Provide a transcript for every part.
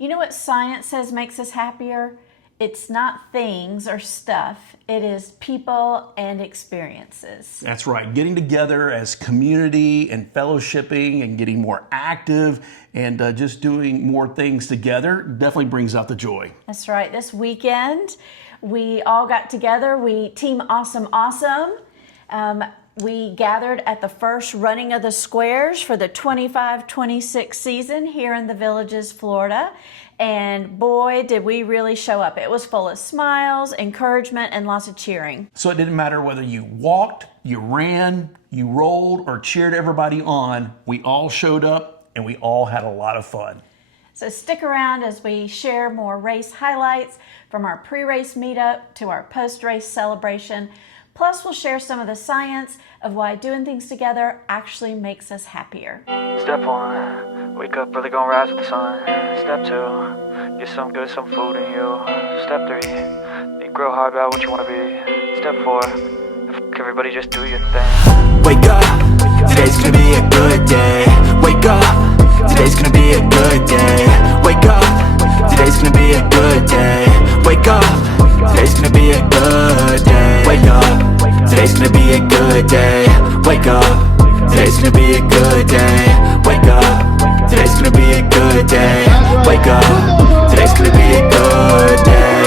You know what science says makes us happier? It's not things or stuff. It is people and experiences. That's right. Getting together as community and fellowshipping and getting more active and just doing more things together definitely brings out the joy. That's right. This weekend, we all got together. We Team Awesome Awesome. We gathered at the first running of the squares for the 25-26 season here in the Villages, Florida. And boy, did we really show up. It was full of smiles, encouragement, and lots of cheering. So it didn't matter whether you walked, you ran, you rolled, or cheered everybody on. We all showed up and we all had a lot of fun. So stick around as we share more race highlights from our pre-race meetup to our post-race celebration. Plus, we'll share some of the science of why doing things together actually makes us happier. Step 1, wake up, really gonna rise with the sun. Step 2, get some good, some food in you. Step 3, think real hard about what you wanna be. Step 4, everybody just do your thing. Wake up, today's gonna be a good day. Wake up, today's gonna be a good day. Wake up, today's gonna be a good day. Wake up, today's gonna be a good day. Wake up, today's gonna be a good day. Wake up, today's gonna be a good day. Wake up, today's gonna be a good day. Wake up, today's gonna be a good day.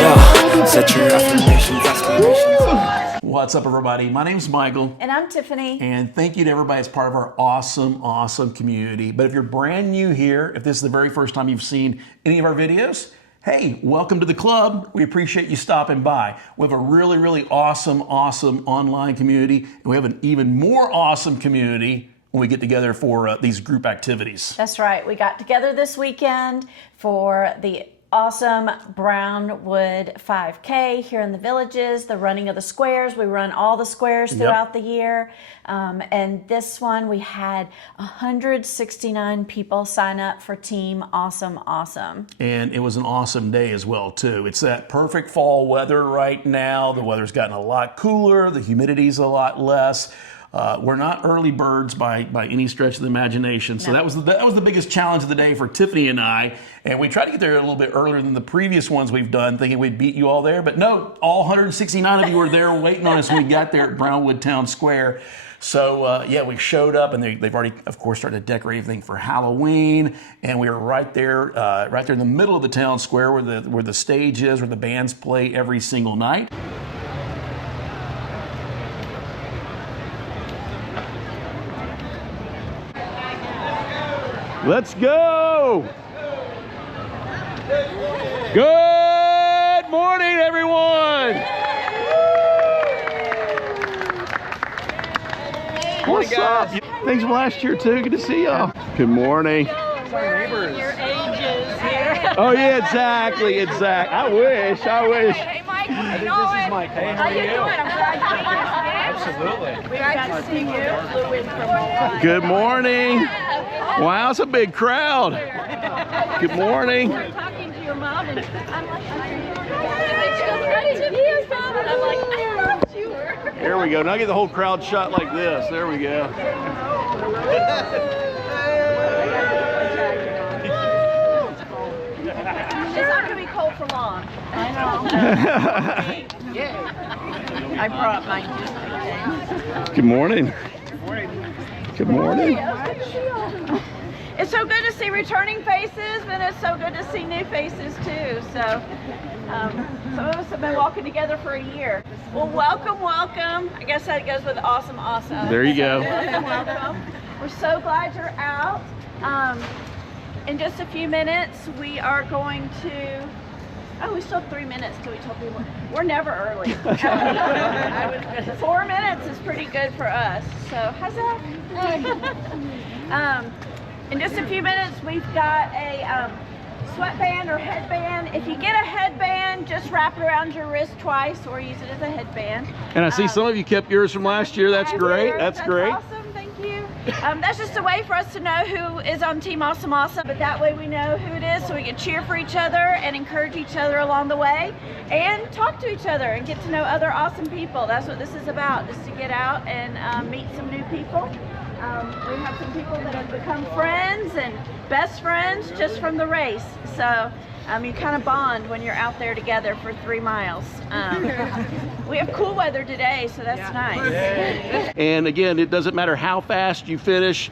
Set your affirmations, aspirations. What's up, everybody? My name's Michael. And I'm Tiffany. And thank you to everybody as part of our awesome community. But if you're brand new here, if this is the very first time you've seen any of our videos, hey, welcome to the club. We appreciate you stopping by. We have a really awesome online community. And we have an even more awesome community when we get together for these group activities. That's right. We got together this weekend for the awesome Brownwood 5K here in the Villages, the running of the squares. We run all the squares throughout the year. And this one, we had 169 people sign up for Team Awesome Awesome. And it was an awesome day as well, too. It's that perfect fall weather right now. The weather's gotten a lot cooler. The humidity's a lot less. We're not early birds by any stretch of the imagination. So that was the biggest challenge of the day for Tiffany and I. And we tried to get there a little bit earlier than the previous ones we've done, thinking we'd beat you all there. But no, all 169 of you were there waiting on us when we got there at Brownwood Town Square. So yeah, we showed up, and they've already, of course, started to decorate everything for Halloween. And we were right there in the middle of the town square where the stage is, where the bands play every single night. Let's go! Good morning, everyone! What's up? Thanks from last year, too. Good to see y'all. Good morning. Your ages here. Oh, yeah, exactly. I wish. Hey, Mike, I think this is Mike. Hey, how are you? I'm glad you Absolutely. We're glad to see you. Flew in from Hawaii. Good morning. Wow, it's a big crowd. Good morning. I'm talking to your mom, and I'm like, I'm like, I thought you were. There we go. Now get the whole crowd shot like this. There we go. It's not going to be cold for long. I know. I brought mine just Good morning. Good morning. It's so good to see returning faces, but it's so good to see new faces too. So some of us have been walking together for a year. Well, welcome. I guess that goes with awesome. There you go. Welcome. We're so glad you're out. In just a few minutes, we are going to. Oh, we still have 3 minutes till we tell people. We're never early. 4 minutes is pretty good for us. So, how's that? In just a few minutes, we've got a sweatband or headband. If you get a headband, just wrap it around your wrist twice or use it as a headband. And I see some of you kept yours from last year. That's great. That's great. Awesome. Thank you. That's just a way for us to know who is on Team Awesome Awesome, but that way we know who it is, so we can cheer for each other and encourage each other along the way and talk to each other and get to know other awesome people. That's what this is about, is to get out and meet some new people. We have some people that have become friends and best friends just from the race. So you kind of bond when you're out there together for 3 miles. We have cool weather today, so that's nice. And again, it doesn't matter how fast you finish,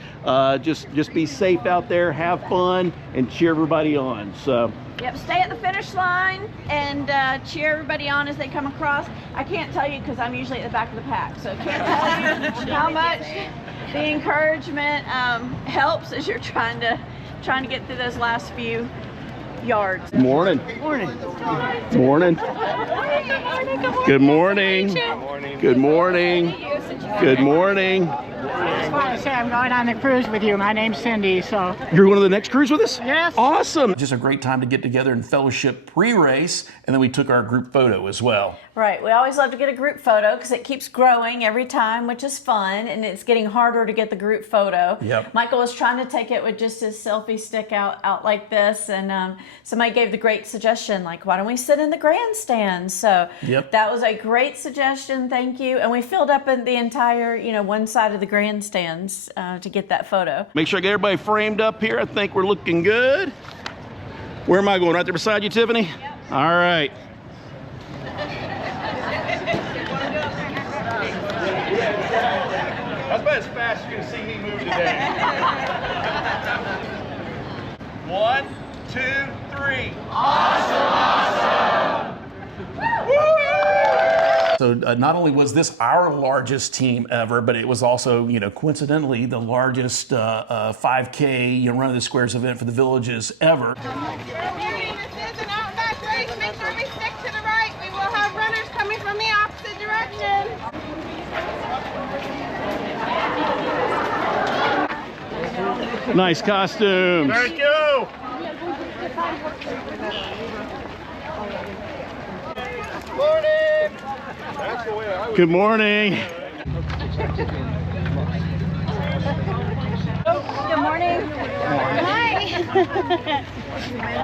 just be safe out there, have fun, and cheer everybody on. So. Yep, stay at the finish line and cheer everybody on as they come across. I can't tell you because I'm usually at the back of the pack, so I can't tell you how much the encouragement helps as you're trying to get through those last few yards. Morning. Morning. Morning. Good morning. Good morning. Good morning. I just want to say I'm going on the cruise with you. My name's Cindy, so. You're going to the next cruise with us? Yes. Awesome. Just a great time to get together and fellowship pre-race, and then we took our group photo as well. Right. We always love to get a group photo because it keeps growing every time, which is fun, and it's getting harder to get the group photo. Yep. Michael was trying to take it with just his selfie stick out like this, and somebody gave the great suggestion, like, why don't we sit in the grandstand? So that was a great suggestion. Thank you. And we filled up in the entire, one side of the grandstands to get that photo. Make sure I get everybody framed up here. I think we're looking good. Where am I going? Right there beside you, Tiffany? Yep. All right. That's about as fast as you're going to see me move today. 1, 2, 3. Awesome! So not only was this our largest team ever, but it was also, coincidentally, the largest 5K Run of the Squares event for the Villages ever. This is an outback race. Make sure we stick to the right. We will have runners coming from the opposite direction. Nice costumes. Thank you. Morning. Good morning. Good morning. Hi.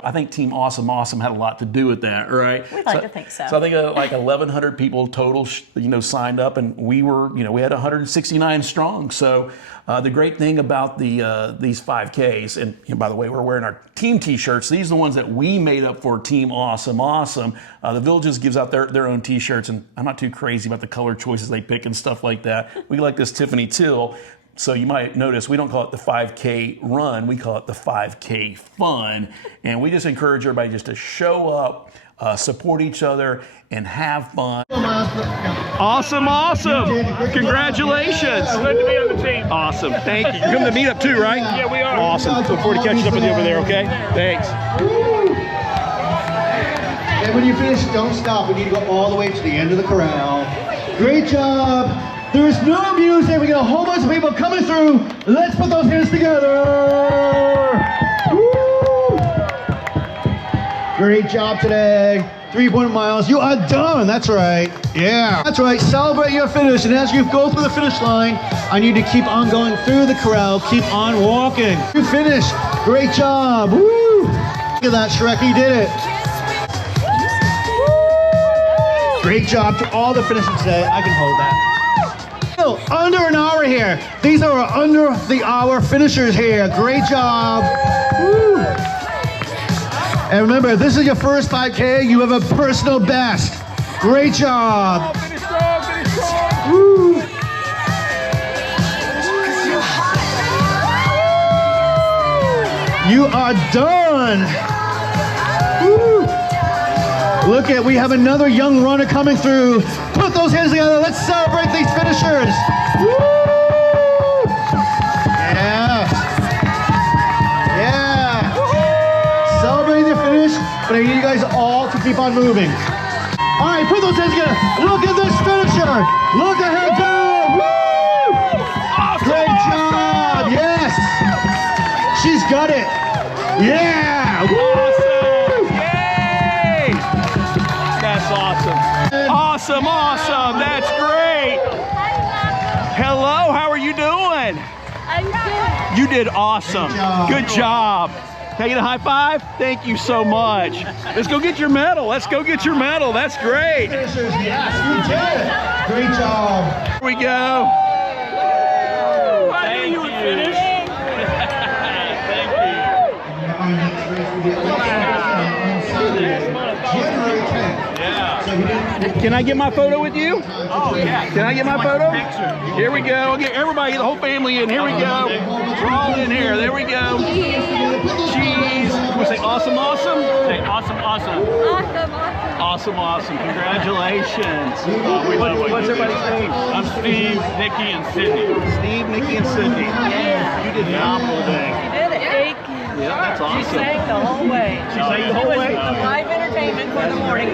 I think Team Awesome had a lot to do with that, right? We'd like to think so. So I think like 1,100 people total, signed up, and we were, we had 169 strong. So the great thing about these 5Ks, and by the way, we're wearing our team T-shirts. These are the ones that we made up for Team Awesome. The Villages gives out their own T-shirts, and I'm not too crazy about the color choices they pick and stuff like that. We like this Tiffany Till. So you might notice we don't call it the 5K run, we call it the 5K fun. And we just encourage everybody just to show up, support each other, and have fun. Awesome. Congratulations. Glad to be on the team. Awesome. Thank you. You're coming to Meetup too, right? Yeah, we are. Awesome. Look forward to catching up with you over there, okay? Thanks. And when you finish, don't stop. We need to go all the way to the end of the corral. Great job. There's no music. We got a whole bunch of people coming through. Let's put those hands together. Woo! Great job today. 3.1 miles. You are done. That's right. Yeah. That's right. Celebrate your finish. And as you go through the finish line, I need to keep on going through the corral. Keep on walking. You finished. Great job. Woo! Look at that, Shrek. He did it. Great job to all the finishers today. I can hold that. Under an hour here. These are our under the hour finishers here. Great job. Woo. And remember, if this is your first 5K, you have a personal best. Great job. Finish strong. Woo. You are done. Woo. Look at, we have another young runner coming through. Put those hands together. Let's celebrate these finishers. Woo! Yeah. Yeah. Celebrating the finish, but I need you guys all to keep on moving. All right, put those hands together. Look at this finisher. Look at her go. Woo! Great job. Yes. She's got it. Yeah. Woo! Awesome. That's great. Hello, how are you doing? I'm good. You did awesome. Good job. Can I get a high five? Thank you so much. Let's go get your medal. That's great. Yes, you did. Great job. Here we go. I knew you Can I get my photo with you? Oh, yeah. Can I get my photo? Here we go. I'll get everybody, the whole family in. Here we go. We're all in here. There we go. Cheese. We say awesome, awesome? Say awesome, awesome. Awesome, awesome. Awesome, awesome. Congratulations. What's everybody's name? I'm Steve, Nikki, and Sydney. Steve, Nikki, and Sydney. Yeah. You did phenomenal today. You did it. Thank you. Yeah, that's awesome. She sang the whole way. She sang the whole way? Live entertainment for the morning.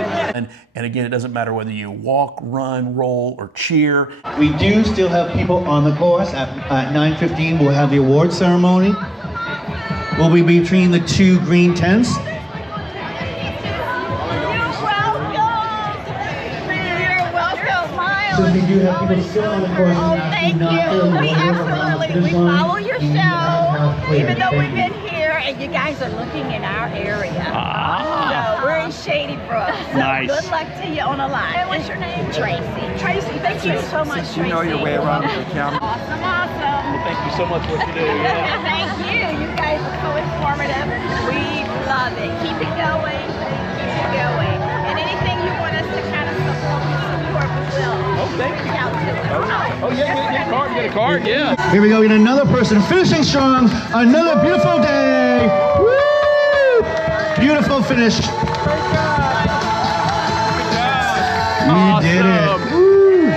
And again, it doesn't matter whether you walk, run, roll, or cheer. We do still have people on the course. At 9:15, we'll have the award ceremony. We'll be between the two green tents. You're welcome, Miles. So we do have people still on the course. Oh, thank you. We absolutely, we follow your show, even though we've been here, and you guys are looking in our area. So we're in Shady Brook. So Nice. good luck to you on the line. And what's your name? Tracy. Tracy, thank you so much, Tracy. You know your way around the camera. Awesome, awesome. Thank you so much for what you do. Yeah. Thank you. You guys are so informative. We love it. Keep it going. Keep it going. And anything you want us to kind of support, we will. Oh, thank you. Reach out to us. Oh, yeah, get a card. Get a card, yeah. Here we go, we got another person finishing strong. Another beautiful day. Woo! Beautiful finish. You did it. Woo!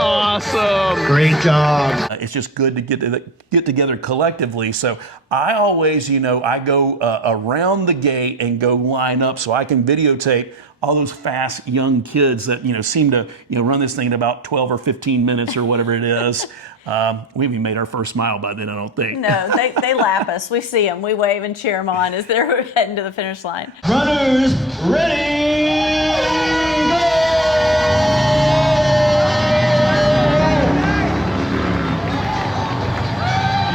Awesome. Great job. It's just good to get together collectively. So I always, I go around the gate and go line up so I can videotape all those fast young kids that seem to run this thing in about 12 or 15 minutes or whatever it is. We even made our first mile by then, I don't think. No, they lap us. We see them. We wave and cheer them on as they're heading to the finish line. Runners, ready, go!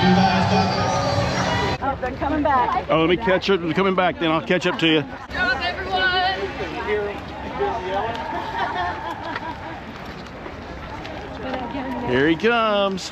You guys got this. Oh, they're coming back. Oh, let me catch up. Coming back, then I'll catch up to you. Good job, everyone. Here he comes.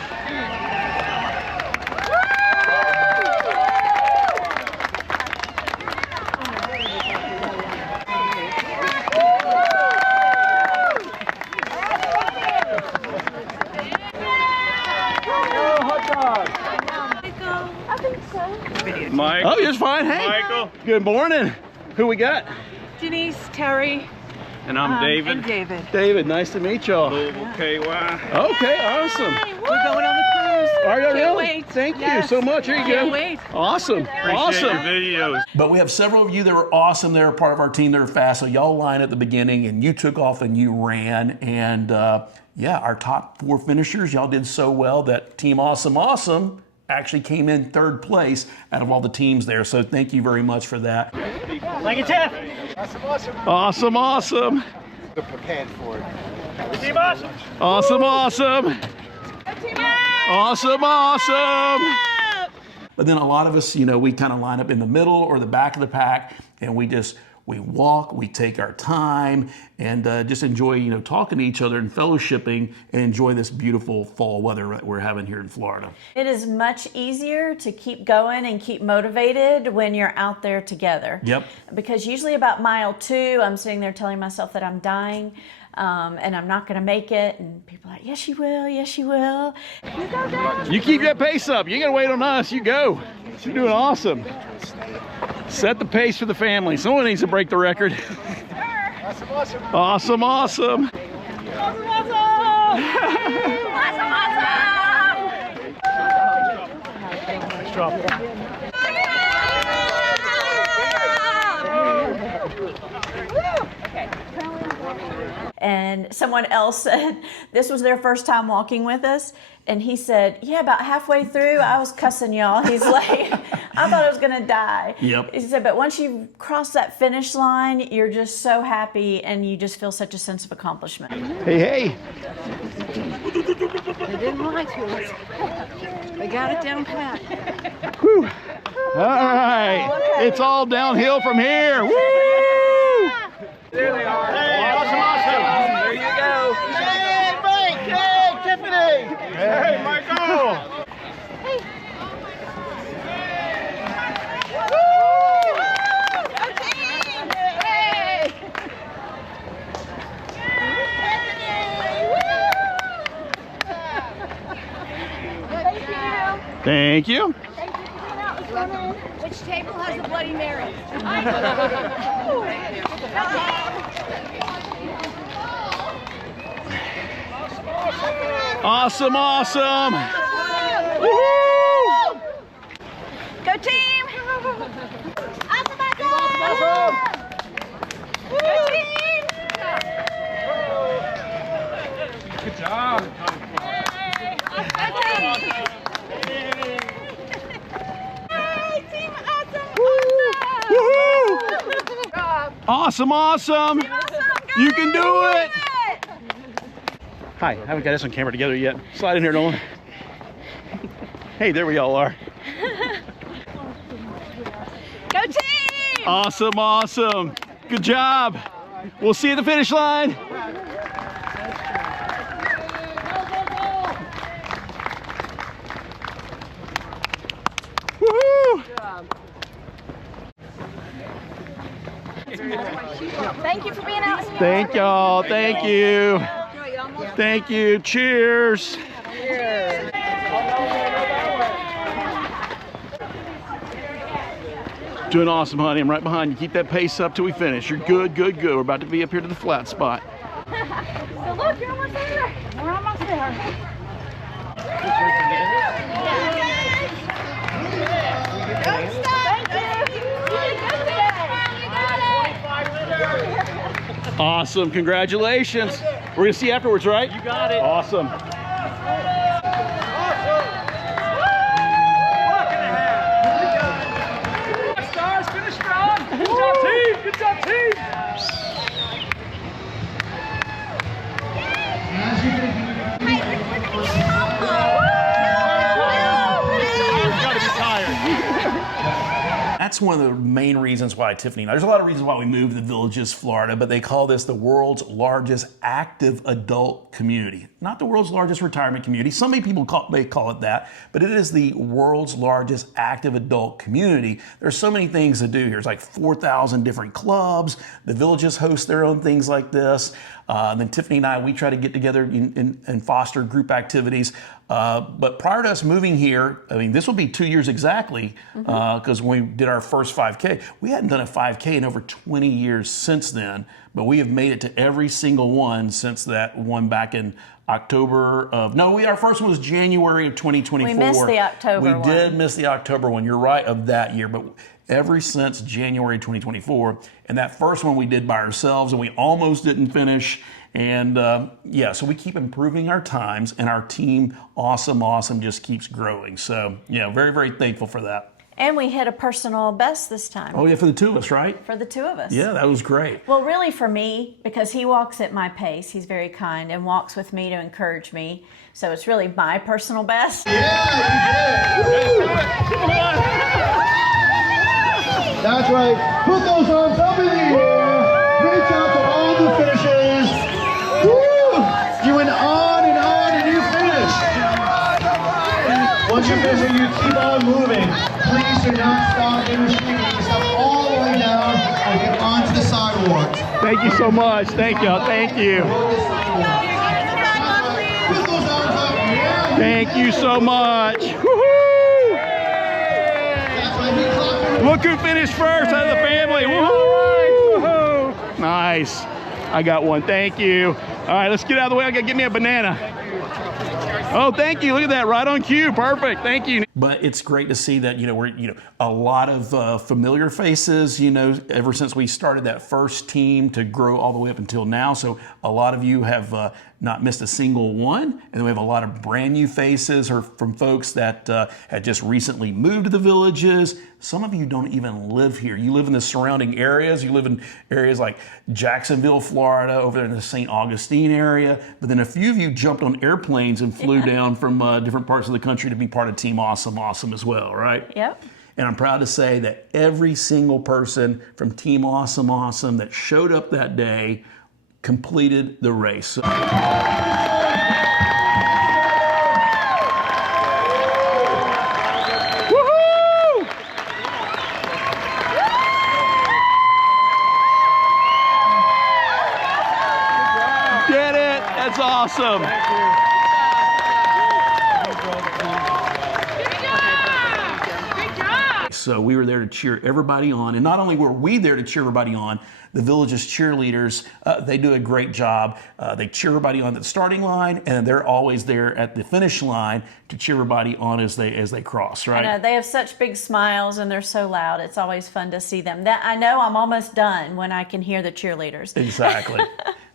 Mike. Oh, you're fine. Hey. Michael. Good morning. Who we got? Denise, Terry, And I'm David. and David. David, nice to meet y'all. Louisville, KY. Okay, awesome. We're going on the cruise. Are you Can't really? wait. Thank Yes. you so much. Here you Can't go. wait. Awesome. Appreciate Awesome. your videos. But we have several of you that were awesome. They're part of our team. They're fast. So y'all line at the beginning, and you took off and you ran. And yeah, our top 4 finishers, y'all did so well that Team Awesome actually came in 3rd place out of all the teams there. So thank you very much for that. Thank you, Tiff. Awesome. We're prepared for it. Team Awesome. Awesome. But then a lot of us, we kind of line up in the middle or the back of the pack, and we walk, we take our time, and just enjoy, talking to each other and fellowshipping, and enjoy this beautiful fall weather that we're having here in Florida. It is much easier to keep going and keep motivated when you're out there together. Yep. Because usually about mile 2, I'm sitting there telling myself that I'm dying and I'm not going to make it. And people are like, yes, you will. Yes, you will. You go, girl. You keep that pace up. You ain't got to wait on us. You go. You're doing awesome. Set the pace for the family. Someone needs to break the record. Awesome. And someone else said this was their first time walking with us. And he said, yeah, about halfway through, I was cussing y'all. He's like, I thought I was going to die. Yep. He said, but once you cross that finish line, you're just so happy and you just feel such a sense of accomplishment. Hey. They didn't lie to us. They got it down pat. Whew. All right. Okay. It's all downhill from here. Woo! There they are. Hey, awesome. There you go. Hey, Mike. Hey, Tiffany. Hey, Michael. Thank you. Which table has the Bloody Mary? Awesome, awesome. Woohoo! Go team! Awesome, awesome! Go team! Good job. Go team! Hey, team awesome! Awesome, awesome. You can do it. Hi, I haven't got us on camera together yet. Slide in here, Nolan. Hey, there we all are. Go team! Awesome, awesome. Good job. We'll see you at the finish line. Woohoo! Thank you for being out. Thank y'all. Thank you. Thank you. Cheers. Doing awesome, honey. I'm right behind you. Keep that pace up till we finish. You're good, good, good. We're about to be up here to the flat spot. So look, you're almost there. We're almost there. Don't stop. Thank you. Awesome. Congratulations. We're going to see you afterwards, right? You got it. Awesome. Stars, finish strong. Good job, team. Good job, team. That's one of the main reasons why Tiffany, there's a lot of reasons why we moved to the Villages, Florida, but they call this the world's largest active adult community. Not the world's largest retirement community. So many people may call it that, but it is the world's largest active adult community. There's so many things to do here. There's like 4,000 different clubs. The Villages host their own things like this. Then Tiffany and I, we try to get together and foster group activities. But prior to us moving here, I mean, this will be 2 years exactly, because when we did our first 5K, we hadn't done a 5K in over 20 years since then, but we have made it to every single one since that one back in October of, our first one was January of 2024. We missed the October one. We did miss the October one, you're right, of that year, but ever since January 2024, and that first one we did by ourselves and we almost didn't finish. And so we keep improving our times, and our team, awesome, just keeps growing. So, very, very thankful for that. And we hit a personal best this time. Oh, yeah, for the two of us, right? For the two of us. Yeah, that was great. Well, really for me, because he walks at my pace. He's very kind and walks with me to encourage me. So it's really my personal best. Yeah, you did. That's right. Put those arms up in the air. Great job to all the finishers. Woo! You went on and you finished. Once you finish, you keep on moving. Please do not stop in the street. Get yourself all the way down and get onto the sidewalks. Thank you so much. Thank y'all. Thank you. Put those arms up. Yeah. Thank you so much. Woohoo! That's right. Be clapping. Look who finished first out of the family. Woohoo! Woohoo! Nice. I got one. Thank you. All right, let's get out of the way. I gotta get me a banana. Oh, thank you. Look at that. Right on cue. Perfect. Thank you. But it's great to see that, we're, a lot of familiar faces, ever since we started that first team to grow all the way up until now. So a lot of you have not missed a single one. And then we have a lot of brand new faces or from folks that had just recently moved to the Villages. Some of you don't even live here. You live in the surrounding areas. You live in areas like Jacksonville, Florida, over there in the St. Augustine area. But then a few of you jumped on airplanes and flew down from different parts of the country to be part of Team Awesome as well, right? Yep. And I'm proud to say that every single person from Team Awesome that showed up that day completed the race. Woohoo! Get it? That's awesome. Good job. So we were there to cheer everybody on. And not only were we there to cheer everybody on, the village's cheerleaders, they do a great job. They cheer everybody on at the starting line, and they're always there at the finish line to cheer everybody on as they cross, right? I know, they have such big smiles and they're so loud. It's always fun to see them. I know I'm almost done when I can hear the cheerleaders. Exactly.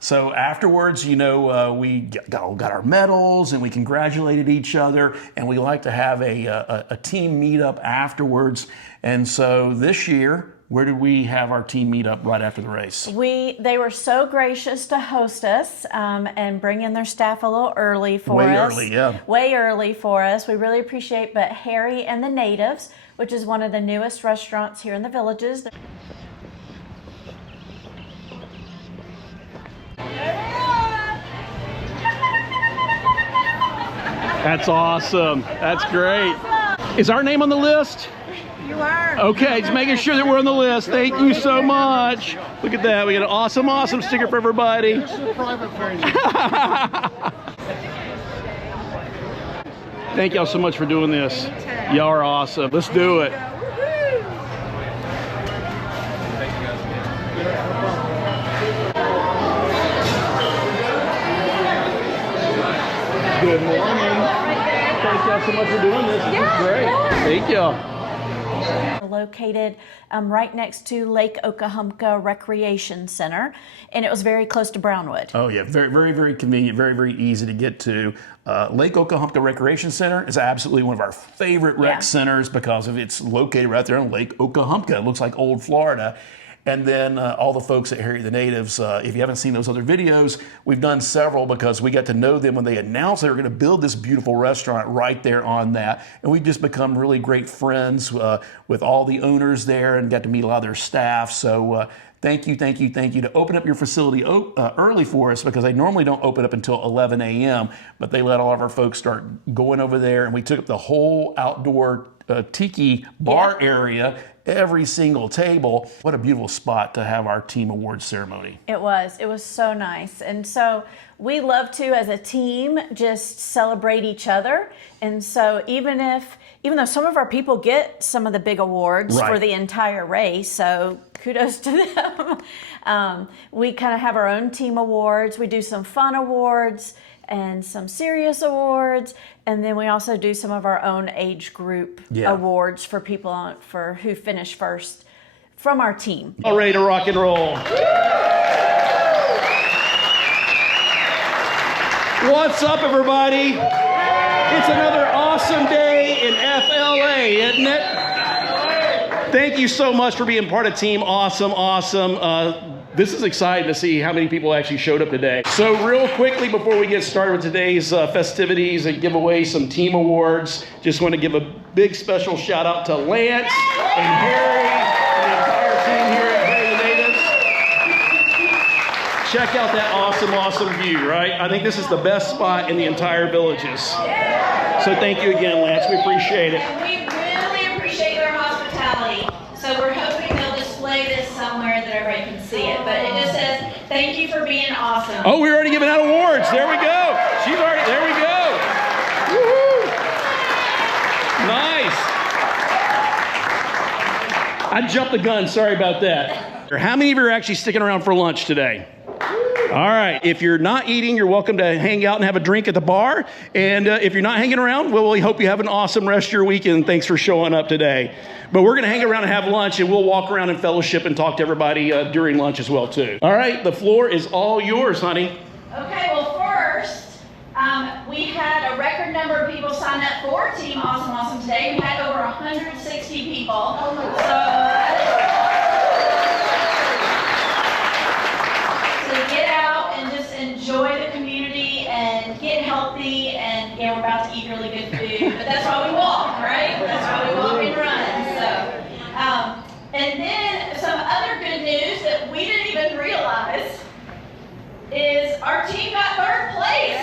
So afterwards, we got our medals and we congratulated each other, and we like to have a team meetup afterwards. And so this year, where did we have our team meet up right after the race? They were so gracious to host us and bring in their staff a little early for us. Way early, yeah. Way early for us. We really appreciate. But Harry and the Natives, which is one of the newest restaurants here in the Villages. That's awesome. That's great. Is our name on the list? You are. Okay, just making sure that we're on the list. Thank you so much. Look at that. We got an awesome sticker for everybody. Thank y'all so much for doing this. Y'all are awesome. Let's do it. Good morning. Thank y'all so much for doing this. This is great. Thank y'all. Located right next to Lake Okahumpka Recreation Center, and it was very close to Brownwood. Oh yeah, very convenient, very easy to get to. Lake Okahumpka Recreation Center is absolutely one of our favorite rec centers because of it's located right there on Lake Okahumpka. It looks like old Florida. And then all the folks at Harry the Natives, if you haven't seen those other videos, we've done several because we got to know them when they announced they were going to build this beautiful restaurant right there on that. And we've just become really great friends with all the owners there and got to meet a lot of their staff. So thank you to open up your facility early for us, because they normally don't open up until 11 a.m. But they let all of our folks start going over there, and we took up the whole outdoor tiki bar area, every single table. What a beautiful spot to have our team awards ceremony. It was so nice. And so we love to, as a team, just celebrate each other. And so even though some of our people get some of the big awards for the entire race, so kudos to them, we kind of have our own team awards. We do some fun awards and some serious awards, and then we also do some of our own age group awards for people for who finish first from our team. All ready to rock and roll. What's up, everybody? It's another awesome day in FLA, isn't it? Thank you so much for being part of Team Awesome. This is exciting to see how many people actually showed up today. So real quickly before we get started with today's festivities and give away some team awards, just want to give a big special shout out to Lance and Harry and the entire team here at Harry the Natives. Check out that awesome view, right? I think this is the best spot in the entire Villages. So thank you again, Lance. We appreciate it. And we really appreciate their hospitality. So we're hoping they'll display this somewhere that everybody can see it. But it just says, thank you for being awesome. Oh, we're already giving out awards. There we go. There we go. Woohoo. Nice. I jumped the gun. Sorry about that. How many of you are actually sticking around for lunch today? All right. If you're not eating, you're welcome to hang out and have a drink at the bar. And if you're not hanging around, well, we hope you have an awesome rest of your weekend. Thanks for showing up today. But we're going to hang around and have lunch, and we'll walk around and fellowship and talk to everybody during lunch as well, too. All right. The floor is all yours, honey. Okay. Well, first, we had a record number of people sign up for Team Awesome today. We had over 160 people. So get out and just enjoy the community and get healthy. And we're about to eat really good food, but that's why we walk, right? That's why we walk and run. So, and then some other good news that we didn't even realize is our team got third place.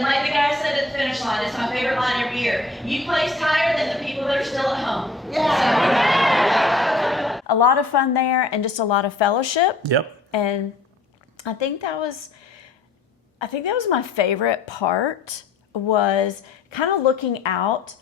Like the guy said at the finish line, it's my favorite line every year. You placed higher than the people that are still at home. Yeah. So, a lot of fun there and just a lot of fellowship. Yep. And I think that was I think that was my favorite part, was kind of looking out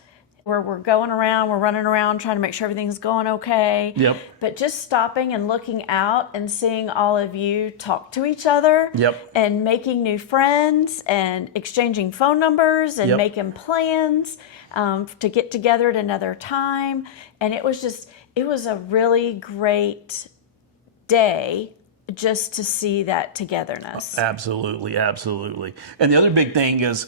where we're going around, we're running around trying to make sure everything's going okay. Yep. But just stopping and looking out and seeing all of you talk to each other. Yep. And making new friends and exchanging phone numbers and Yep. making plans to get together at another time. And it was a really great day just to see that togetherness. Absolutely, absolutely. And the other big thing is,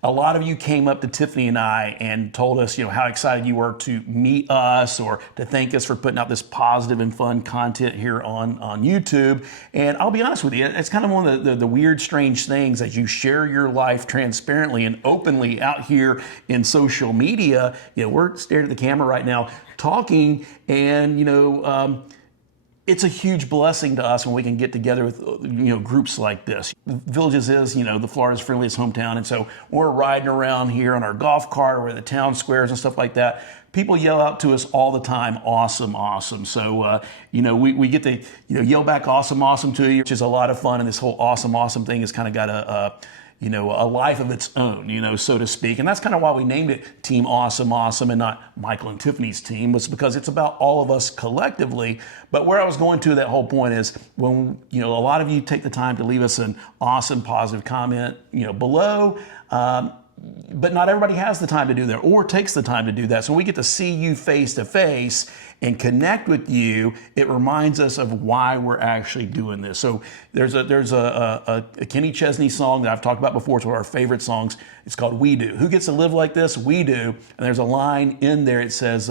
a lot of you came up to Tiffany and I and told us, how excited you were to meet us or to thank us for putting out this positive and fun content here on YouTube. And I'll be honest with you, it's kind of one of the weird, strange things as you share your life transparently and openly out here in social media. We're staring at the camera right now talking, and it's a huge blessing to us when we can get together with groups like this. The Villages is the Florida's friendliest hometown, and so we're riding around here on our golf cart or the town squares and stuff like that. People yell out to us all the time, "Awesome, awesome!" So we get to yell back "Awesome, awesome" to you, which is a lot of fun. And this whole "Awesome, awesome" thing has kind of got a life of its own, so to speak. And that's kind of why we named it Team Awesome Awesome and not Michael and Tiffany's team, was because it's about all of us collectively. But where I was going to that whole point is when, a lot of you take the time to leave us an awesome, positive comment, below, but not everybody has the time to do that or takes the time to do that. So we get to see you face to face and connect with you. It reminds us of why we're actually doing this. So there's a Kenny Chesney song that I've talked about before. It's one of our favorite songs. It's called "We Do." Who gets to live like this? We do. And there's a line in there. It says,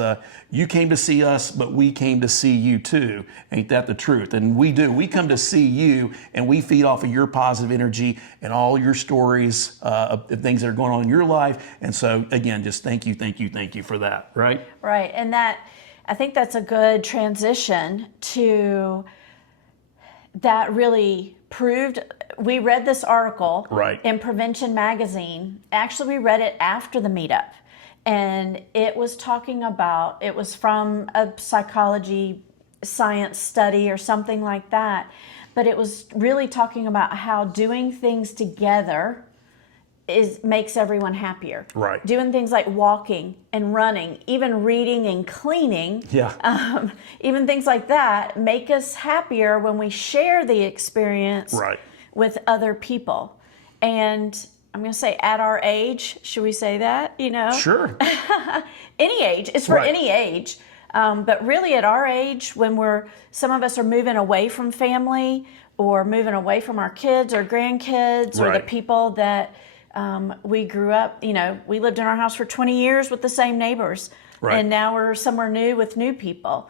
"You came to see us, but we came to see you too." Ain't that the truth? And we do. We come to see you, and we feed off of your positive energy and all your stories of things that are going on in your life. And so again, just thank you for that. Right? Right. And I think that's a good transition to that. Really proved. We read this article in Prevention Magazine. Actually, we read it after the meetup, and it was from a psychology science study or something like that, but it was really talking about how doing things together makes everyone happier. Right. Doing things like walking and running, even reading and cleaning, even things like that make us happier when we share the experience with other people. And I'm going to say at our age, should we say that? Sure. Any age. It's for any age. But really at our age, when some of us are moving away from family or moving away from our kids or grandkids or the people that we grew up, we lived in our house for 20 years with the same neighbors. And now we're somewhere new with new people.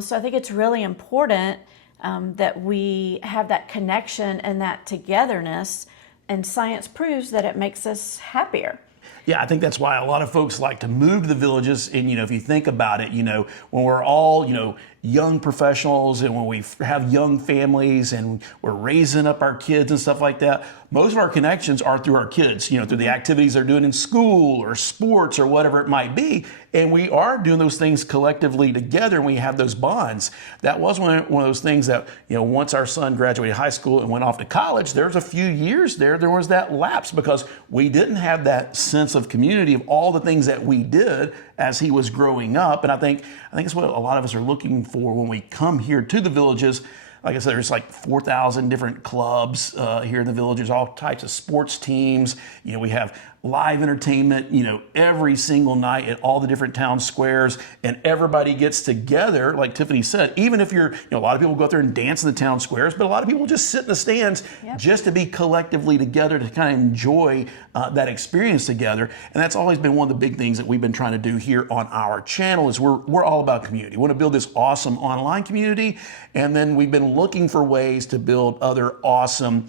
So I think it's really important that we have that connection and that togetherness. And science proves that it makes us happier. Yeah, I think that's why a lot of folks like to move to the Villages. And, if you think about it, when we're all, young professionals and when we have young families and we're raising up our kids and stuff like that, most of our connections are through our kids, through the activities they're doing in school or sports or whatever it might be. And we are doing those things collectively together, and we have those bonds. That was one of those things that, once our son graduated high school and went off to college, there's a few years there was that lapse because we didn't have that sense of community of all the things that we did as he was growing up. And I think it's what a lot of us are looking for when we come here to the Villages. Like I said, there's like 4,000 different clubs here in the Villages, all types of sports teams. We have live entertainment, every single night at all the different town squares, and everybody gets together, like Tiffany said. Even if you're, a lot of people go out there and dance in the town squares, but a lot of people just sit in the stands just to be collectively together to kind of enjoy that experience together. And that's always been one of the big things that we've been trying to do here on our channel is we're all about community. We want to build this awesome online community, and then we've been looking for ways to build other awesome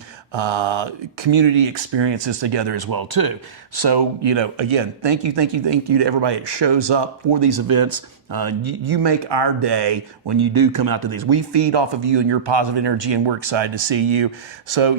community experiences together as well too. So, again, thank you to everybody that shows up for these events. You make our day when you do come out to these. We feed off of you and your positive energy, and we're excited to see you. So,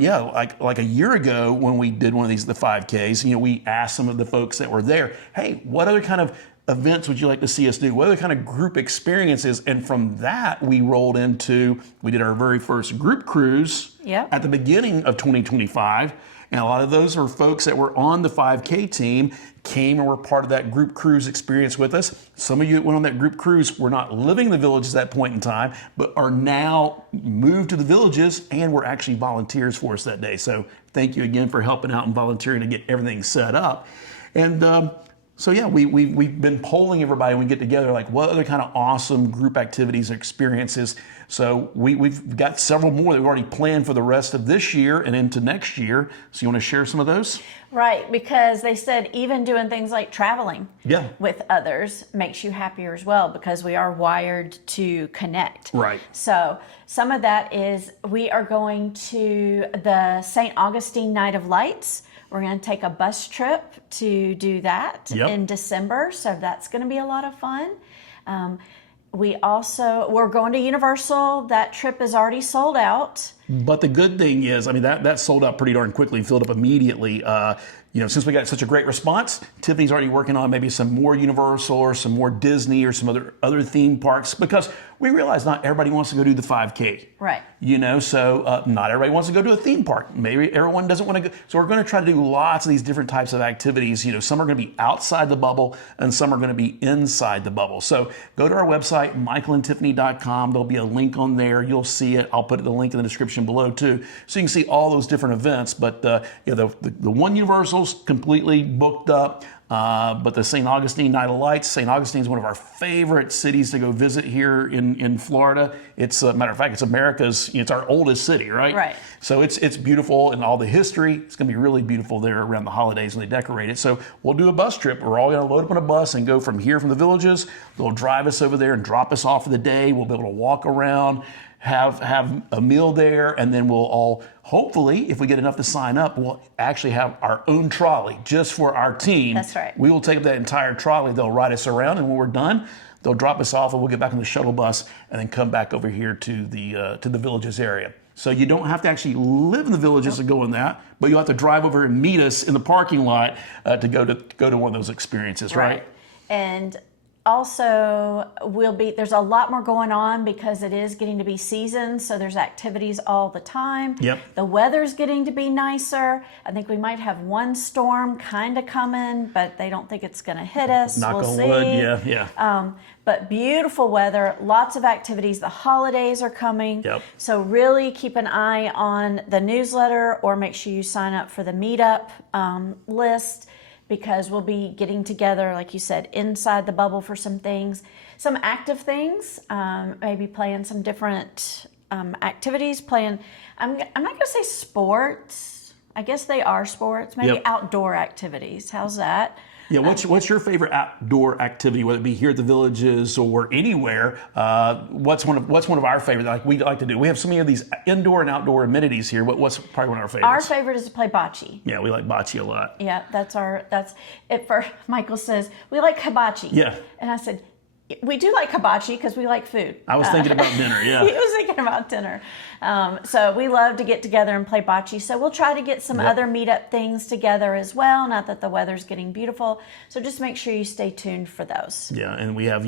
like a year ago when we did one of these, the 5Ks, we asked some of the folks that were there, hey, what other kind of events would you like to see us do? What other kind of group experiences? And from that, we did our very first group cruise at the beginning of 2025. And a lot of those are folks that were on the 5K team, came and were part of that group cruise experience with us. Some of you that went on that group cruise were not living in the villages at that point in time, but are now moved to the villages and were actually volunteers for us that day. So thank you again for helping out and volunteering to get everything set up. And so yeah, we've been polling everybody when we get together, like what other kind of awesome group activities and experiences. So we've got several more that we've already planned for the rest of this year and into next year. So you want to share some of those? Right, because they said even doing things like traveling with others makes you happier as well, because we are wired to connect. Right. So some of that is we are going to the St. Augustine Night of Lights. We're going to take a bus trip to do that in December, so that's going to be a lot of fun. We're going to Universal. That trip is already sold out. But the good thing is, I mean, that sold out pretty darn quickly, filled up immediately. Since we got such a great response, Tiffany's already working on maybe some more Universal or some more Disney or some other theme parks, because we realize not everybody wants to go do the 5K. Right. So not everybody wants to go to a theme park. Maybe everyone doesn't want to go. So we're going to try to do lots of these different types of activities. Some are going to be outside the bubble and some are going to be inside the bubble. So go to our website, michaelandtiffany.com. There'll be a link on there. You'll see it. I'll put the link in the description below too, so you can see all those different events. But the one Universal's completely booked up. But the St. Augustine Night of Lights, St. Augustine is one of our favorite cities to go visit here in Florida. It's a matter of fact, it's our oldest city, right? Right. So it's beautiful, and all the history. It's going to be really beautiful there around the holidays when they decorate it. So we'll do a bus trip. We're all going to load up on a bus and go from here, from the villages. They'll drive us over there and drop us off for the day. We'll be able to walk around, have a meal there, and then we'll all, hopefully, if we get enough to sign up, we'll actually have our own trolley just for our team. That's right. We will take up that entire trolley. They'll ride us around, and when we're done, they'll drop us off, and we'll get back on the shuttle bus and then come back over here to the villages area. So you don't have to actually live in the villages to go in that, but you'll have to drive over and meet us in the parking lot to go to one of those experiences, right? And also, there's a lot more going on because it is getting to be season, so there's activities all the time. Yep. The weather's getting to be nicer. I think we might have one storm kind of coming, but they don't think it's going to hit us. Knock we'll on see. wood, yeah. But beautiful weather, lots of activities. The holidays are coming. Yep. So really keep an eye on the newsletter, or make sure you sign up for the meetup list, because we'll be getting together, like you said, inside the bubble for some things, some active things, maybe playing some different activities, I'm not going to say sports. I guess they are sports, maybe outdoor activities. How's that? Yeah, what's your favorite outdoor activity, whether it be here at the villages or anywhere? What's one of our favorite, like we like to do? We have so many of these indoor and outdoor amenities here. What's probably one of our favorites? Our favorite is to play bocce. Yeah, we like bocce a lot. Yeah, that's it. For Michael says we like hibachi. Yeah, and I said, we do like hibachi because we like food. I was thinking about dinner, yeah. He was thinking about dinner. So we love to get together and play bocce. So we'll try to get some other meetup things together as well, not that the weather's getting beautiful. So just make sure you stay tuned for those. Yeah, and we have,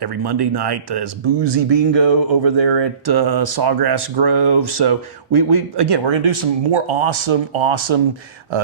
every Monday night there's boozy bingo over there at Sawgrass Grove. So we're going to do some more awesome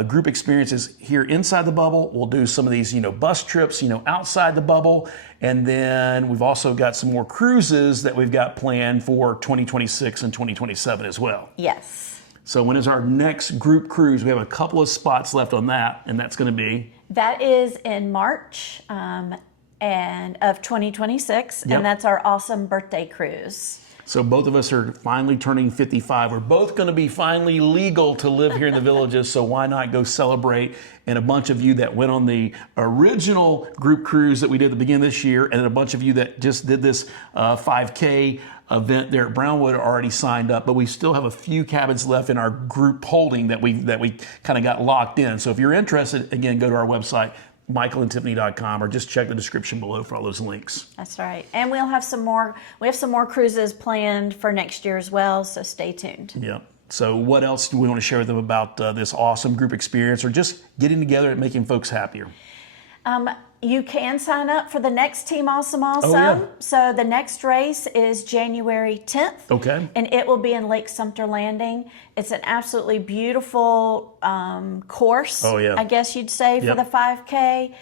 group experiences here inside the bubble. We'll do some of these, bus trips, outside the bubble. And then we've also got some more cruises that we've got planned for 2026 and 2027 as well. Yes. So when is our next group cruise? We have a couple of spots left on that, and that's going to be? That is in March and of 2026, and that's our awesome birthday cruise. So both of us are finally turning 55. We're both going to be finally legal to live here in the villages, so why not go celebrate? And a bunch of you that went on the original group cruise that we did at the beginning of this year, and then a bunch of you that just did this 5K event there at Brownwood are already signed up, but we still have a few cabins left in our group holding that we kind of got locked in. So if you're interested, again, go to our website, michaelandtiffany.com, or just check the description below for all those links. That's right. And we'll have some more. We have some more cruises planned for next year as well, so stay tuned. Yeah. So what else do we want to share with them about this awesome group experience, or just getting together and making folks happier? You can sign up for the next Team Awesome Awesome. yeah. So the next race is January 10th. Okay. And it will be in Lake Sumter Landing. It's an absolutely beautiful course, Oh, yeah. I guess you'd say, for Yep. the 5K,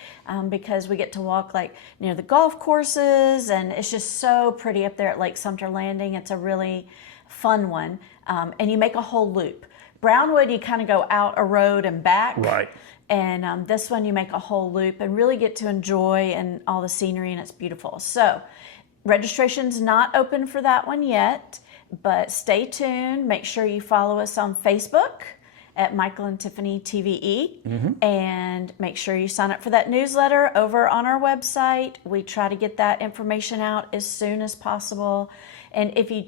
because we get to walk like near the golf courses, and it's just so pretty up there at Lake Sumter Landing. It's a really fun one. And you make a whole loop. Brownwood, you kind of go out a road and back. Right. And this one, you make a whole loop and really get to enjoy and all the scenery, and it's beautiful. So registration's not open for that one yet, but stay tuned. Make sure you follow us on Facebook at Michael and Tiffany TVE, and make sure you sign up for that newsletter over on our website. We try to get that information out as soon as possible. And if you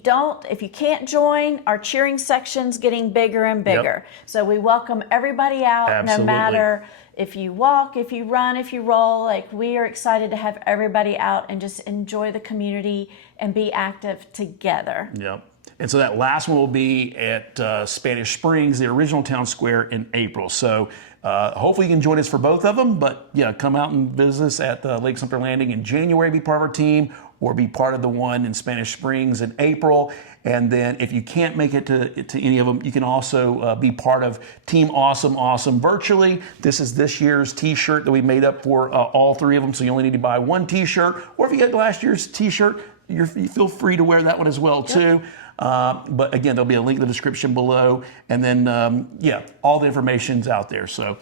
can't join, our cheering section's getting bigger and bigger. So we welcome everybody out, Absolutely. no matter if you walk, if you run, if you roll. Like, we are excited to have everybody out and just enjoy the community and be active together. Yep. And so that last one will be at Spanish Springs, the original town square, in April. So hopefully you can join us for both of them. But yeah, come out and visit us at Lake Sumter Landing in January, be part of our team, or be part of the one in Spanish Springs in April. And then if you can't make it to any of them, you can also be part of Team Awesome Awesome virtually. This is this year's t-shirt that we made up for all three of them. So you only need to buy one t-shirt, or if you get last year's t-shirt, you feel free to wear that one as well too. But again, there'll be a link in the description below. And then, yeah, all the information's out there. So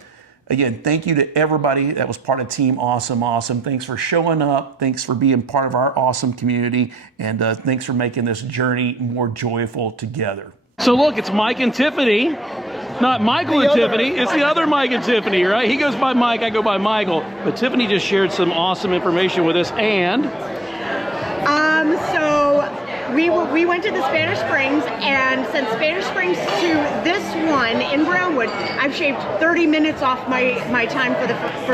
again, thank you to everybody that was part of Team Awesome Awesome. Thanks for showing up. Thanks for being part of our awesome community. And thanks for making this journey more joyful together. So look, it's Mike and Tiffany. Not Michael and Tiffany, it's the other Mike and Tiffany, right? He goes by Mike, I go by Michael. But Tiffany just shared some awesome information with us, and So we went to the Spanish Springs, and since Spanish Springs to this one in Brownwood, I've shaved 30 minutes off my time for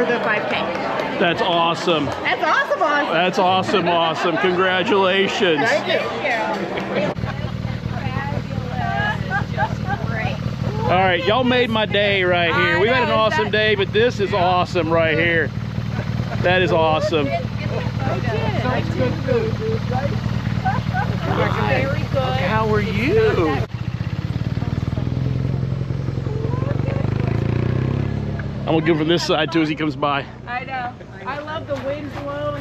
the 5K. that's awesome. That's awesome, awesome. That's awesome, awesome. Congratulations. Thank you. All right, y'all made my day right here. We've had an awesome day, but this is awesome right here. That is awesome. Such good food. Very good. How are you? I'm gonna give him this side too as he comes by. I know. I love the wind blowing.